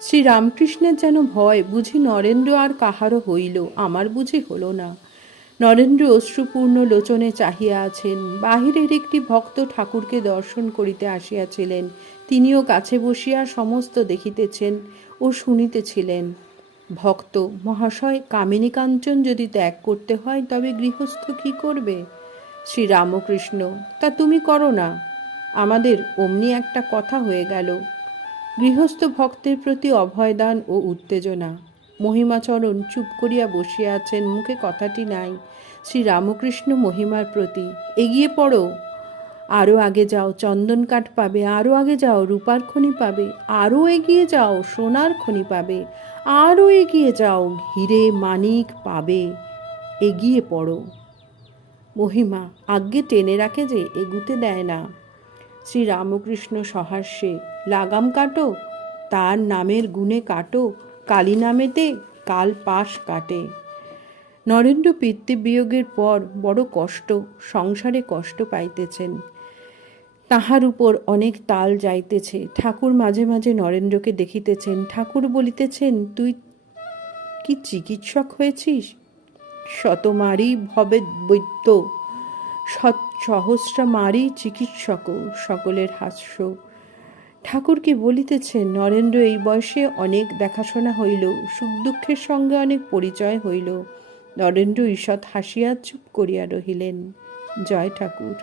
শ্রী রামকৃষ্ণের যেন ভয়, বুঝি নরেন্দ্র আর কাহারও হইল, আমার বুঝি হলো না। নরেন্দ্র অশ্রুপূর্ণ লোচনে চাহিয়া আছেন, বাহিরের একটি ভক্ত ঠাকুরকে দর্শন করিতে আসিয়াছিলেন, তিনিও কাছে বসিয়া সমস্ত দেখিতেছেন ও শুনিতেছিলেন। ভক্ত, মহাশয় কামিনী কাঞ্চন যদি ত্যাগ করতে হয়, তবে গৃহস্থ কি করবে? শ্রী রামকৃষ্ণ তা তুমি করো না। আমাদের অমনি একটা কথা হয়ে গেল। গৃহস্থ ভক্তের প্রতি অভয়দান ও উত্তেজনা। মহিমাচরণ চুপ করিয়া বসিয়া আছেন, মুখে কথাটি নাই। শ্রী রামকৃষ্ণ মহিমার প্রতি। এগিয়ে পড়ো। আরও আগে যাও, চন্দন কাঠ পাবে আরও আগে যাও, রূপার খনি পাবে আরও এগিয়ে যাও, সোনার খনি পাবে আরও এগিয়ে যাও, হিরে মানিক পাবে। এগিয়ে পড়ো। মহিমা, আজ্ঞে টেনে রাখে যে এগুতে দেয় না। শ্রী রামকৃষ্ণ সহাস্যে, লাগাম কাটো, তার নামের গুণে কাটো, কালী নামেতে কাল পাশ কাটে। নরেন্দ্র পিতৃবিয়োগের পর বড় কষ্ট, সংসারে কষ্ট পাইতেছেন। তাহার উপর অনেক তাল যাইতেছে। ঠাকুর মাঝে মাঝে নরেন্দ্রকে দেখিতেছেন। ঠাকুর বলিতেছেন, তুই কি চিকিৎসক হয়েছিস? শতমারি ভবে বৈদ্য সৎ সহস্রা মারি চিকিৎসক সকলের হাস্য। ঠাকুরকে বলিতেছেন নরেন্দ্র, এই বয়সে অনেক দেখাশোনা হইল, সুখ দুঃখের সঙ্গে অনেক পরিচয় হইল। নরেন্দ্র ঈষৎ হাসিয়া চুপ করিয়া রহিলেন। জয় ঠাকুর।